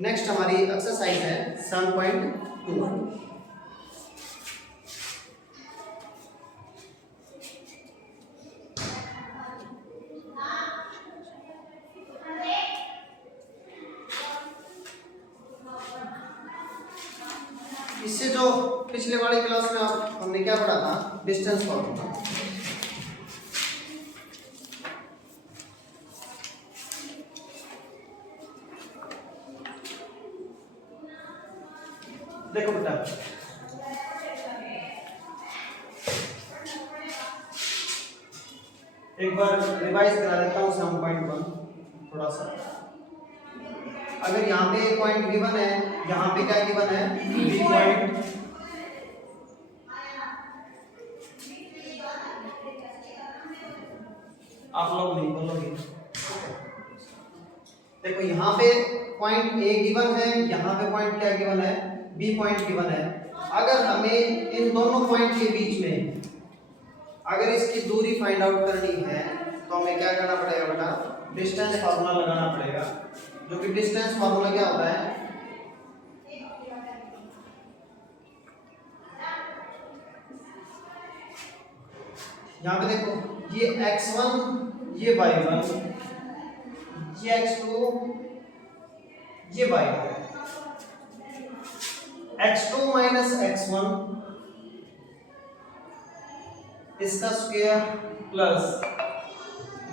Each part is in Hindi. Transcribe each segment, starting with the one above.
नेक्स्ट हमारी एक्सरसाइज है 7.2। इससे जो पिछले वाली क्लास में हमने क्या पढ़ा था, डिस्टेंस फॉर्मूला। देखो बेटा, एक बार रिवाइज करा देता हूँ 7.1 थोड़ा सा। अगर यहाँ पे पॉइंट गिवन है, यहाँ पे क्या गिवन है, बी पॉइंट। आप लोग नहीं बोलोगे। देखो यहाँ पे पॉइंट ए गिवन है, यहाँ पे पॉइंट क्या गिवन है, बी पॉइंट गिवन है। अगर हमें इन दोनों पॉइंट के बीच में अगर इसकी दूरी फाइंड आउट करनी है तो हमें क्या करना पड़ेगा बेटा, डिस्टेंस फार्मूला लगाना पड़ेगा। जो कि डिस्टेंस फार्मूला क्या होता है, यहाँ पे देखो, ये x1 ये y1 ये x2 ये y2, x2 माइनस x1 इसका square plus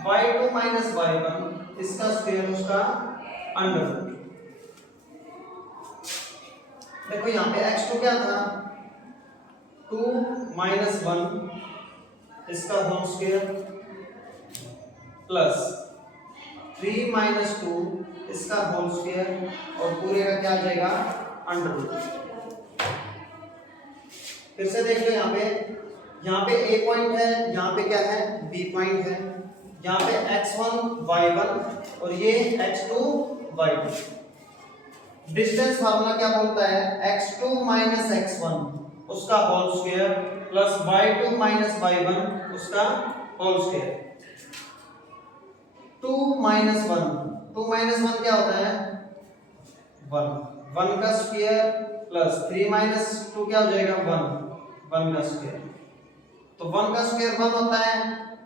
y2 minus y1 इसका स्क्वायर उसका अंडर। देखो यहाँ पे x2 क्या था, 2 माइनस 1 इसका होल स्क्वायर प्लस 3 माइनस 2 इसका होल स्क्वायर और पूरे का क्या आ जाएगा, अंडर रूट। फिर से देख लो, यहाँ पे a पॉइंट है, यहाँ पे क्या है, b पॉइंट है, यहाँ पे x1 y1 और ये x2 y2। डिस्टेंस फार्मूला क्या बोलता है, x2 माइनस x1 उसका whole square plus y2 minus y1 उसका होल स्क्वायर। 2 माइनस 1 क्या होता है, 1 का स्क्वायर प्लस 3 माइनस 2 क्या हो जाएगा, 1 का स्क्वायर। तो 1 का स्क्वायर 1 होता है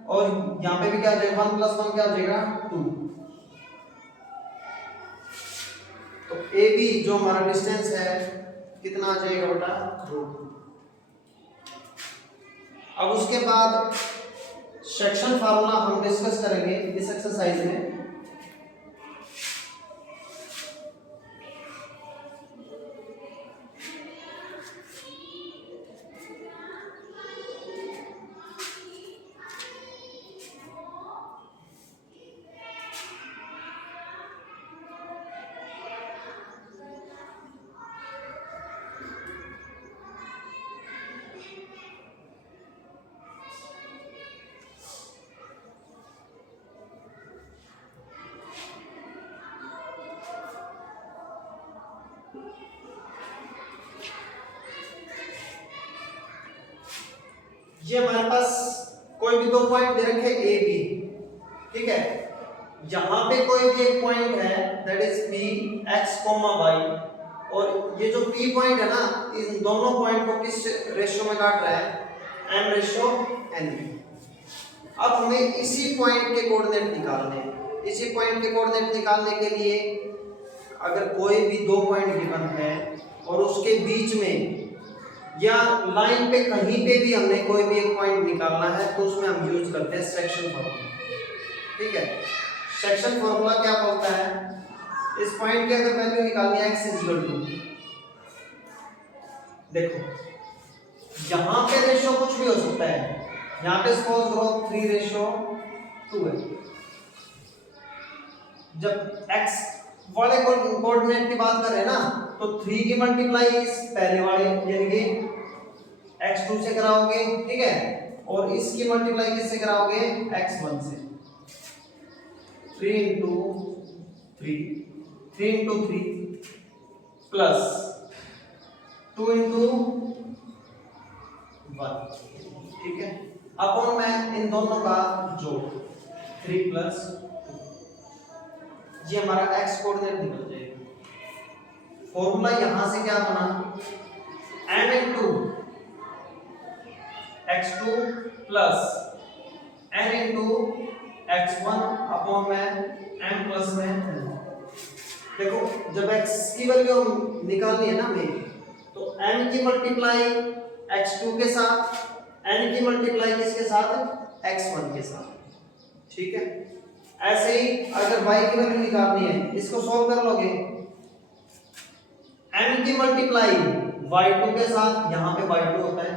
और यहाँ पे भी क्या हो जाएगा, 1 प्लस 1 क्या हो जाएगा, 2। तो ए बी जो हमारा डिस्टेंस है कितना आ जाएगा बेटा, 2। अब उसके बाद सेक्शन फार्मूला हम डिस्कस करेंगे इस एक्सरसाइज में। ये हमारे पास कोई भी दो पॉइंट दे रखे ए बी, ठीक है। यहाँ पे कोई भी एक पॉइंट है that is p x comma y, और ये जो पी पॉइंट है ना, इन दोनों पॉइंट को किस रेशियो में काट रहा है, m रेशियो n। अब हमें इसी पॉइंट के कोऑर्डिनेट निकालने हैं। इसी पॉइंट के कोऑर्डिनेट निकालने के लिए अगर कोई भी दो पॉइंट गिवन है और उसके बीच में या लाइन पे कहीं पे भी हमने कोई भी एक पॉइंट निकालना है तो उसमें हम यूज करते हैं सेक्शन फार्मूला, ठीक है। सेक्शन फार्मूला क्या बोलता है, इस पॉइंट की अगर वैल्यू निकालनी है x इक्वल टू, देखो यहाँ पे रेशियो कुछ भी हो सकता है, यहाँ पे सपोज करो 3:2 है। जब x वाले कोऑर्डिनेट की बात कर रहे हैं ना, तो 3 की मल्टीप्लाई इस पहले वाले यानी कि x2 से कराओगे, ठीक है, और इसकी मल्टीप्लाई किससे कराओगे, x1 से। 3 into 3 प्लस 2 into 1, ठीक है। अपॉन में इन दोनों का जोड़ 3 प्लस 2, ये हमारा x कोऑर्डिनेट निकल जाएगा। फॉर्मूला यहां से क्या बना, m into x2 plus n into x1 upon में m प्लस में n। देखो जब x की वैल्यू निकालनी है ना हमें, तो m की मल्टीप्लाई x2 के साथ, n की मल्टीप्लाई किसके साथ, x1 के साथ, ठीक है। ऐसे ही अगर y की वैल्यू निकालनी है, इसको सॉल्व कर लोगे, m की मल्टीप्लाई y2 के साथ, यहाँ पे y2 होता है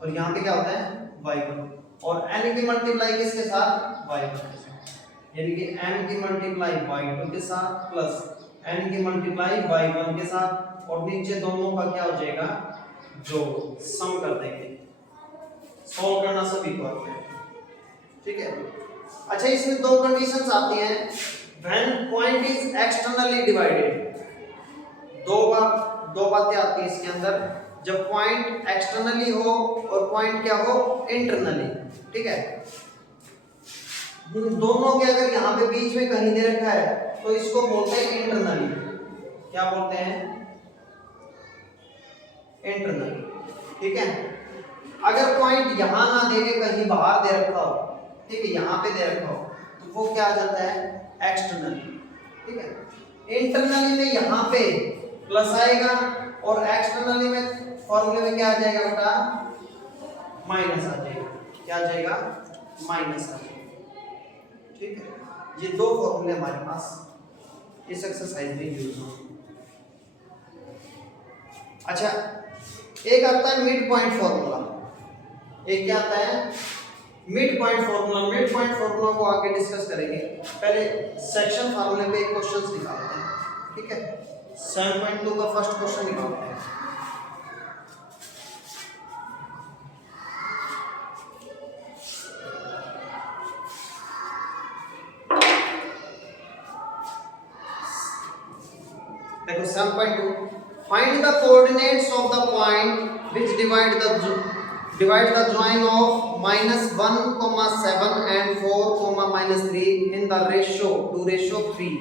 और यहाँ पे क्या होता है y1, और n की मल्टीप्लाई किसके साथ, y1 के साथ, यानी कि m की मल्टीप्लाई y2 के साथ प्लस n की मल्टीप्लाई y1 के साथ, और नीचे दोनों का क्या हो जाएगा, जो सम कर देंगे। सॉल्व करना सभी को आता है, ठीक है। अच्छा, इसमें दो कंडीशंस आती हैं, when point is externally divided. दो बातें आती हैं इसके अंदर, जब पॉइंट एक्सटर्नली हो और पॉइंट क्या हो, इंटरनली, ठीक है। दोनों के अगर यहाँ पे बीच में कहीं दे रखा है तो इसको बोलते हैं इंटरनली। क्या बोलते हैं, इंटरनली, ठीक है। अगर पॉइंट यहाँ ना दे के कहीं बाहर दे रखा हो, ठीक है, यहाँ पे दे रखा हो, तो वो क्या आ जाता है, एक्सटर्नली, ठीक है। इंटरनली में यहाँ पे प्लस आएगा और एक्सटर्नली में फॉर्मूले में क्या आ जाएगा बेटा, माइनस आ जाएगा। क्या आ जाएगा, माइनस आ जाएगा, ठीक है। ये दो फॉर्मूले हमारे पास इस एक्सरसाइज में यूज होंगे। अच्छा, एक आता है मिड पॉइंट फॉर्मूला, एक क्या आता है, mid point formula. Mid point formula को आगे डिस्कस करेंगे, पहले सेक्शन फार्मूले पे एक क्वेश्चंस निकालते हैं, ठीक है। 7.2 का फर्स्ट क्वेश्चन निकालते हैं। देखो 7.2, find the coordinates of the point which divide the join of -1,7 and 4,-3 in the ratio 2:3।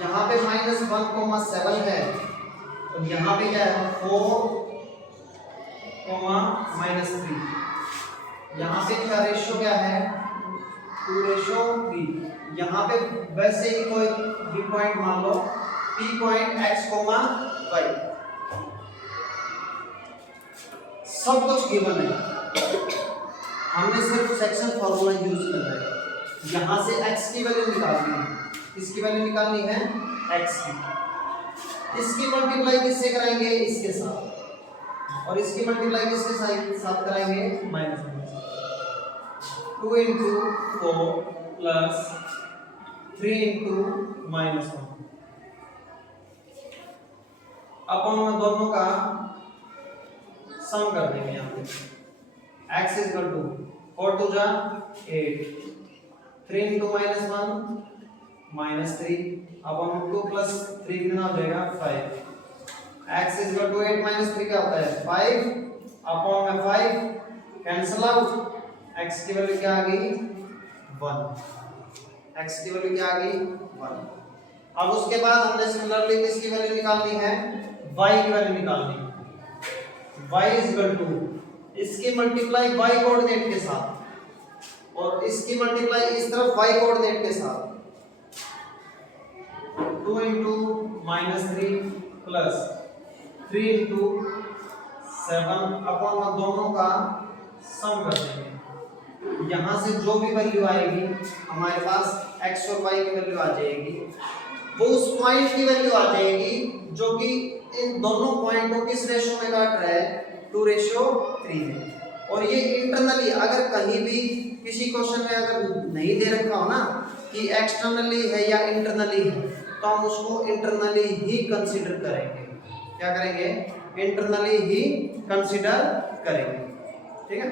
यहाँ पे -1,7 है और यहाँ पे क्या है 4,-3। यहाँ पे इसका रेशियो क्या है 2:3। यहाँ पे वैसे ही कोई भी पॉइंट मान लो, P पॉइंट x, y, सब कुछ गिवन है, हमने सिर्फ सेक्शन फॉर्मूला यूज करना है। यहाँ से x की वैल्यू निकालनी है, इसकी वैल्यू निकालनी है x की। इसकी मल्टीप्लाई किससे कराएंगे, इसके साथ, और इसकी मल्टीप्लाई किसके साथ कराएंगे, माइनस 2 into 4 प्लस 3 into -1 अपन में दोनों का सम कर देंगे। यहाँ पे x is equal to 4 2 जा 8, 3 into -1 -3, अपन 2 plus 3 कितना हो जाएगा 5। x is equal to 8 - 3 क्या होता है 5, अपन में 5 कैंसिल आउट, x की वैल्यू क्या आ गई 1, x की वैल्यू क्या आ गई 1। अब उसके बाद हमने सिमिलरली किसकी वैल्यू निकालनी है, y की वैल्यू निकालनी है। y इज इक्वल टू इसकी मल्टीप्लाई y कोऑर्डिनेट के साथ और इसकी मल्टीप्लाई इस तरफ y कोऑर्डिनेट के साथ, 2 into -3 प्लस 3 into 7 अपॉन दोनों का सम कर देंगे। यहाँ से जो भी वैल्यू आएगी हमारे पास x और y की वैल्यू आ जाएगी, वो उस पॉइंट की वैल्यू आ जाएगी जो कि इन दोनों पॉइंट को किस रेशियो में काट रहा है 2:3 में। और ये इंटरनली अगर कहीं भी किसी क्वेश्चन में अगर नहीं दे रखा हो ना कि एक्सटर्नली है या इंटरनली है, तो हम उसको इंटरनली ही कंसीडर करेंगे। क्या करेंगे, इंटरनली ही कंसीडर करेंगे, ठीक है।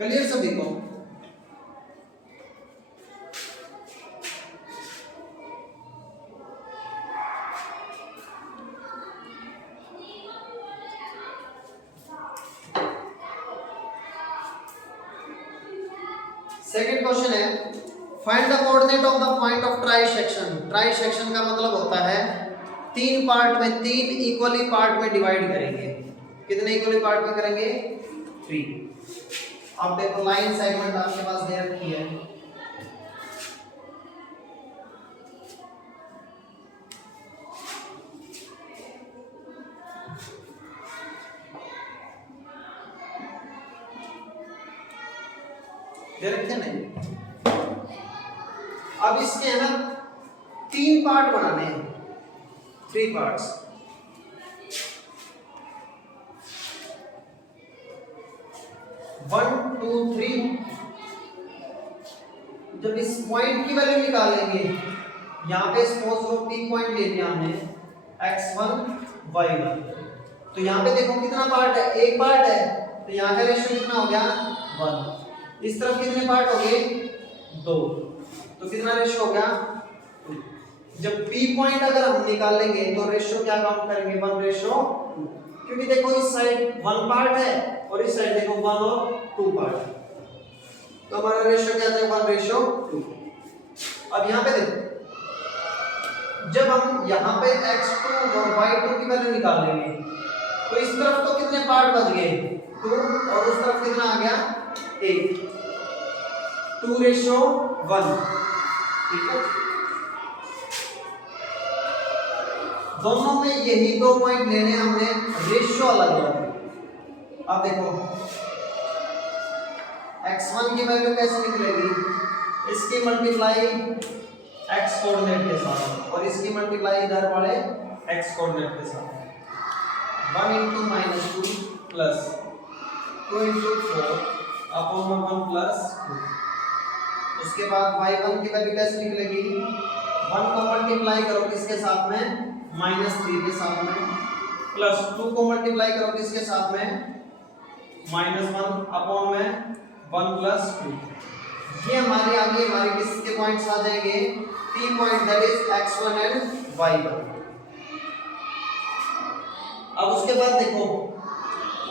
क्लियर सभी को? सेकंड क्वेश्चन है, find the coordinate of the point of trisection. Trisection का मतलब होता है तीन पार्ट में, तीन इक्वली पार्ट में डिवाइड करेंगे। कितने इक्वली पार्ट में करेंगे? 3। अब देखो लाइन सेगमेंट आपके पास दे रखी है, दे रखे नहीं। अब इसके है ना 3 पार्ट बनाने हैं, 3 पार्ट्स। One two three. जब इस पॉइंट की वैल्यू निकालेंगे, यहाँ पे सपोज वो P पॉइंट ले लिया हमने, x1 y1, तो यहाँ पे देखो कितना पार्ट है? एक पार्ट है, तो यहाँ का रेशियो कितना हो गया? 1। इस तरफ कितने पार्ट हो गए? 2, तो कितना रेशियो हो गया? 2। जब P पॉइंट अगर हम निकालेंगे तो रेशियो क्या काउंट करेंगे? 1:2, क्योंकि देखो इस साइड 1 पार्ट है और इस साइड देखो 1 और 2 पार्ट है, तो हमारा रेशियो क्या है? 1:2। अब यहाँ पे देखो, जब हम यहाँ पे x2 और y2 की वैल्यू निकालेंगे तो इस तरफ तो कितने पार्ट बच गए? 2, और उस तरफ कितना आ गया? 8। 2:1। ठीक है, दोनों में यही 2 पॉइंट लेने हमने, रेशियो अलग अलग। अब देखो x1 की वैल्यू कैसे निकलेगी? इसकी मल्टीप्लाई x कोऑर्डिनेट के साथ और इसकी मल्टीप्लाई इधर वाले x कोऑर्डिनेट के साथ। 1 × -2 प्लस 2 × 4 अपॉन 1 प्लस 2। उसके बाद y1 की वैल्यू कैसे निकलेगी? 1 को मल्टीप्लाई करो किसके साथ में? -3 के साथ में, प्लस 2 को मल्टीप्लाई करो किसके साथ में? -1 अपॉन में 1 प्लस 2। ये हमारे आगे हमारे किसके पॉइंट्स आ जाएंगे? P point, that is x1 and y1। अब उसके बाद देखो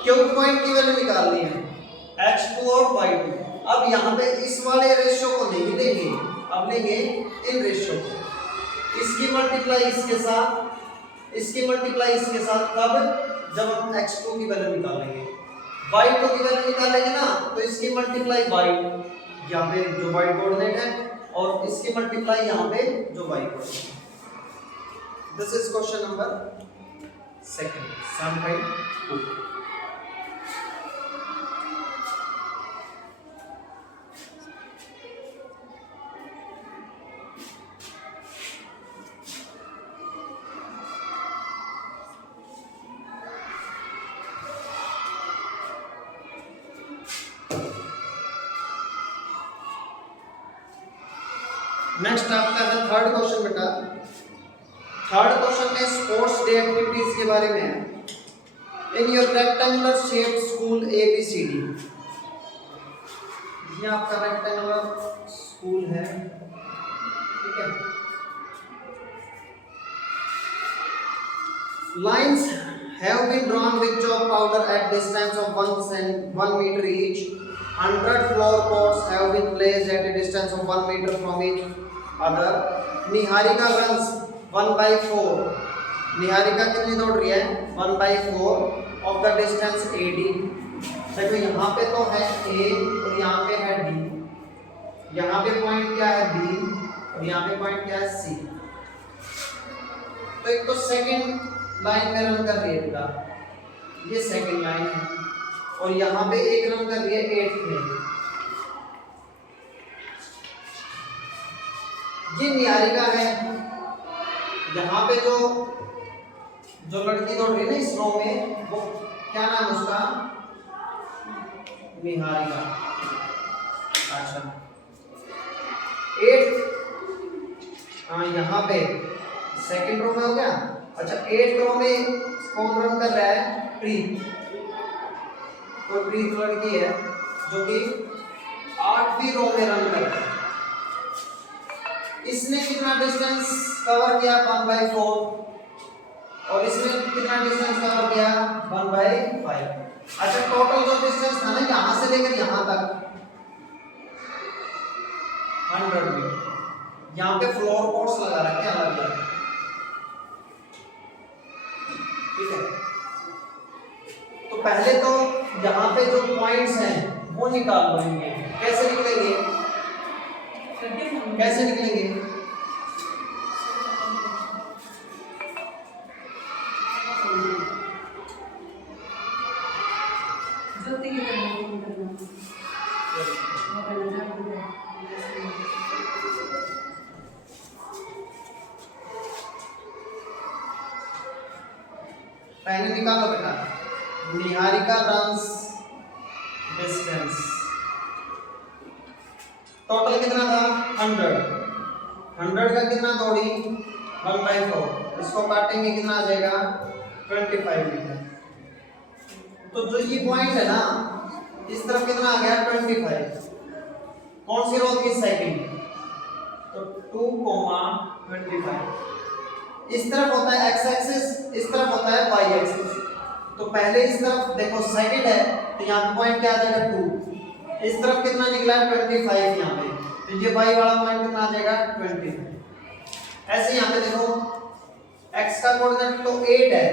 Q पॉइंट की वैल्यू निकालनी है, x2 और y2। अब यहाँ पे इस वाले रेशियो को नहीं लेंगे, अब लेंगे इन रेशियो को। इसकी मल्टीप्लाई इसके साथ, इसकी मल्टीप्लाई इसके साथ, कब? जब हम x2 की वैल्यू निकालेंगे। y2 की वैल्यू निकालेंगे ना, तो इसकी मल्टीप्लाई y, यहाँ पे जो y कोऑर्डिनेट है, और इसकी मल्टीप्लाई यहाँ पे जो y coordinate. This is question number 2, 7.2। Next आपका है थर्ड क्वेश्चन बेटा। थर्ड क्वेश्चन में स्पोर्ट्स डे एक्टिविटीज के बारे में है। In your rectangular shaped school ABCD, ये आपका रेक्टेंगुलर स्कूल है, ठीक है। Lines have been drawn with chalk powder at distance of 1 meter each. 100 flower pots have been placed at a distance of 1 meter from each other. Niharika runs 1/4. Niharika कितनी दौड़ रही है? 1/4 of the distance AD. देखो यहाँ पे तो है A और यहाँ पे है D, यहाँ पे पॉइंट क्या है B और यहाँ पे पॉइंट क्या है C। तो एक तो सेकंड लाइन में रन कर रही है बेटा, ये सेकंड लाइन है, और यहाँ पे एक रन कर रही है 8th में। ये निहारिका है, यहाँ पे जो लड़की दौड़ रही है ना इस रो में, वो क्या नाम है उसका? निहारिका। अच्छा 8th, हाँ यहाँ पे सेकंड रो में हो गया। अच्छा 8th रो में कौन रन कर रहा है? प्रीत। तो प्रीत लड़की है, जो कि 8वीं रो में रन करता है। इसने कितना डिस्टेंस कवर किया 1/4 और इसने कितना डिस्टेंस कवर किया 1/5। अच्छा टोटल जो डिस्टेंस था ना यहां से लेकर यहां तक 100 मीटर। यहाँ पे फ्लोर बोर्ड्स लगा रखे हैं अलग अलग, ठीक है। तो पहले तो यहाँ पे जो पॉइंट्स हैं वो निकाल लेंगे। कैसे निकलेंगे, कैसे निकलेंगे? पहले निकालो बेटा, निहारिका रन्स डिस्टेंस टोटल कितना था 100 का कितना दौड़ी 1/4, इसको काटेंगे कितना आ जाएगा 25 मीटर। तो जो ये पॉइंट है ना इस तरफ कितना आ गया 25, कौन सी रो थी सेकंड, तो 2,25। इस तरफ होता है x एक्सिस, इस तरफ होता है y एक्सिस। तो पहले इस तरफ देखो सेकंड है तो यहाँ पे पॉइंट क्या आ जाएगा 2, इस तरफ कितना निकला है 25 यहाँ पे, तो ये y वाला पॉइंट कितना आ जाएगा 25। ऐसे यहाँ पे देखो x का कोऑर्डिनेट तो 8 है,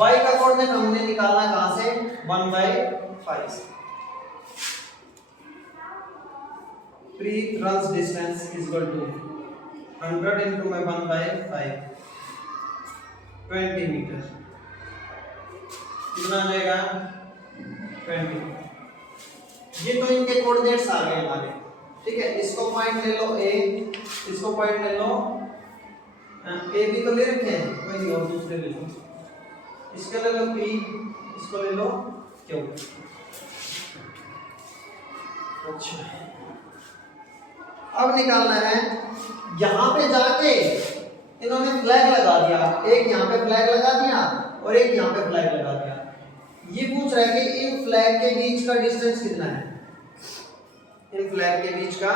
y का कोऑर्डिनेट हमने निकालना कहां से 1/5 से। Pre runs distance is equal to 100 into 1/5 20 metre, कितना आ जाएगा 20। ये तो इनके कोऑर्डिनेट्स आ गए हमारे, ठीक है। इसको पॉइंट ले लो a, इसको पॉइंट ले लो a भी तो ले रखे हैं, कोई नहीं और दूसरे ले लो, इसका ले लो p, इसको ले लो q। अच्छा अब निकालना है, यहां पे जाके इन्होंने फ्लैग लगा दिया, एक यहां पे फ्लैग लगा दिया और एक यहां पे फ्लैग लगा दिया। ये पूछ रहा है कि इन फ्लैग के बीच का डिस्टेंस कितना है, इन फ्लैग के बीच का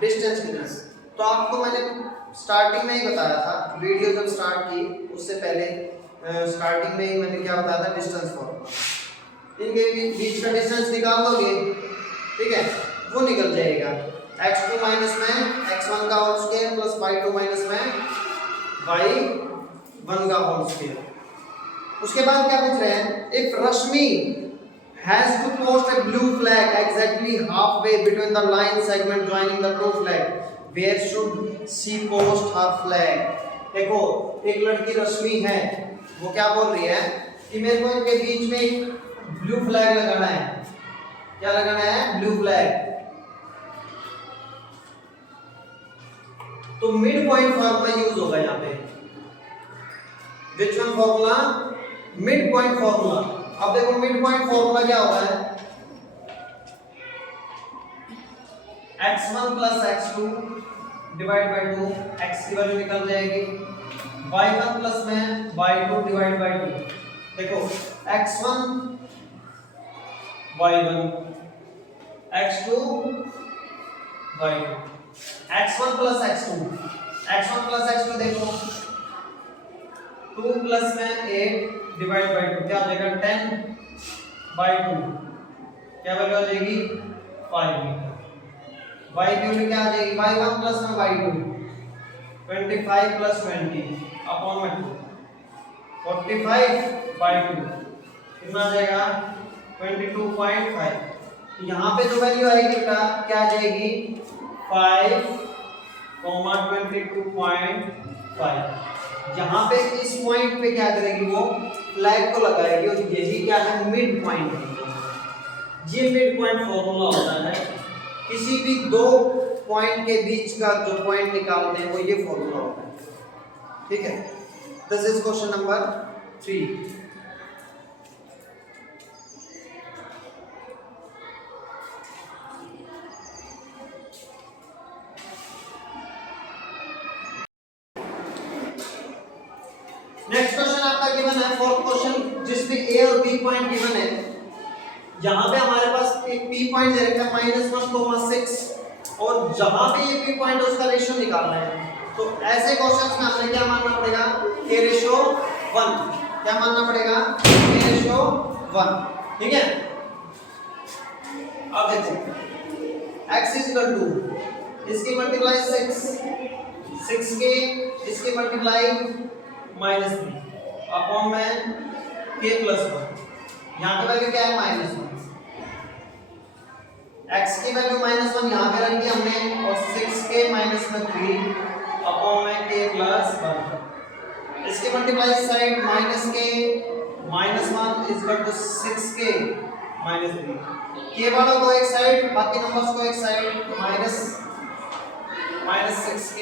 डिस्टेंस कितना है। तो आपको मैंने स्टार्टिंग में ही बताया था, वीडियो जब स्टार्ट की उससे पहले स्टार्टिंग में ही मैंने क्या बताया था, डिस्टेंस फॉर्मूला। इनके बीच का डिस्टेंस निकाल दोगे, ठीक है, वो निकल जाएगा x2 माइनस में x1 का whole square plus y2 minus में y1 का होल स्क्वायर। उसके बाद क्या पूछ रहे हैं, if Rashmi has to post a blue flag exactly halfway between the line segment joining the two flag, where should she post her flag? देखो एक लड़की रश्मि है, वो क्या बोल रही है कि मेरे को इनके बीच में एक ब्लू फ्लैग लगाना है। क्या लगाना है, ब्लू फ्लैग। तो मिड पॉइंट फॉर्मूला यूज होगा यहाँ पे, which one formula, mid point formula. अब देखो मिड पॉइंट फॉर्मूला क्या होता है, x1 plus x2 divide by 2, x की वैल्यू निकल जाएगी, y1 प्लस में y2 डिवाइड बाय 2। देखो x1 y1 x2 y2, x1 plus x2, x1 plus x2 देखो 2 प्लस में 8 डिवाइड बाय 2 क्या हो जाएगा 10/2, क्या वैल्यू आ जाएगी 5 मीटर। y की वैल्यू क्या आ जाएगी, y1 प्लस में y2 25 प्लस 20 अपॉन में 2 45/2 कितना आ जाएगा 22.5। यहाँ पे जो वैल्यू आएगी बेटा क्या आ जाएगी 5,22.5। यहाँ पे इस पॉइंट पे क्या करेगी, वो फ्लैग को लगाएगी और यही क्या है मिड पॉइंट है। ये मिड पॉइंट फॉर्मूला होता है, किसी भी दो पॉइंट के बीच का जो पॉइंट निकालते हैं वो ये फॉर्मूला होता है, ठीक है। This is question number 3। Next question आपका गिवन है, फोर्थ क्वेश्चन, जिसमें ए और बी पॉइंट गिवन है। यहां पे हमारे पास एक P पॉइंट दे रखा है -1,6 और जहां पे ये P पॉइंट है उसका रेशियो निकालना है। तो ऐसे क्वेश्चंस में हमें क्या मानना पड़ेगा, K रेशियो 1। क्या मानना पड़ेगा, K रेशियो 1। ठीक है, अब देखो x इक्वल टू इसकी मल्टीप्लाई 6 के इसकी मल्टीप्लाई -3 अपॉन में k प्लस 1। यहाँ पे वैल्यू क्या है -1, x की वैल्यू -1 यहाँ पे रख दी हमने और 6k माइनस में 3 अपॉन में k प्लस 1। इसकी multiply side -k -1 equal to 6k minus 3। k वालों को एक साइड बाकी नंबर्स को एक साइड -6k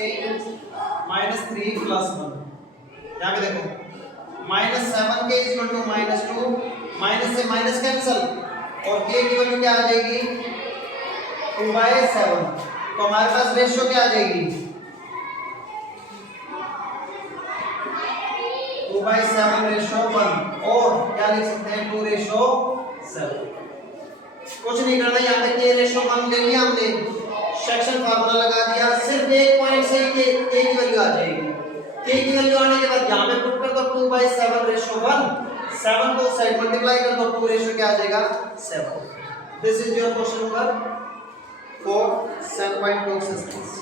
-3 प्लस 1। यहाँ पे देखो -7k इक्वल टू -2 माइनस से माइनस कैंसिल और k की वैल्यू क्या आ जाएगी 2/7। तो हमारे पास रेशियो क्या आ जाएगी 2/7 रेशियो 1 और क्या लिख सकते हैं 2/7। कुछ नहीं करना, यहाँ पे k रेशियो 1 ले लिया हमने, सेक्शन फार्मूला लगा दिया, सिर्फ एक पॉइंट से ही k की वैल्यू आ जाएगी। k की वैल्यू आने के बाद यहाँ पे पुट कर दो 2/7 रेशियो 1, 7 को साइड मल्टीप्लाई कर दो 2 रेशियो क्या आ जाएगा 7। This is your question number 4 7.2 exercise.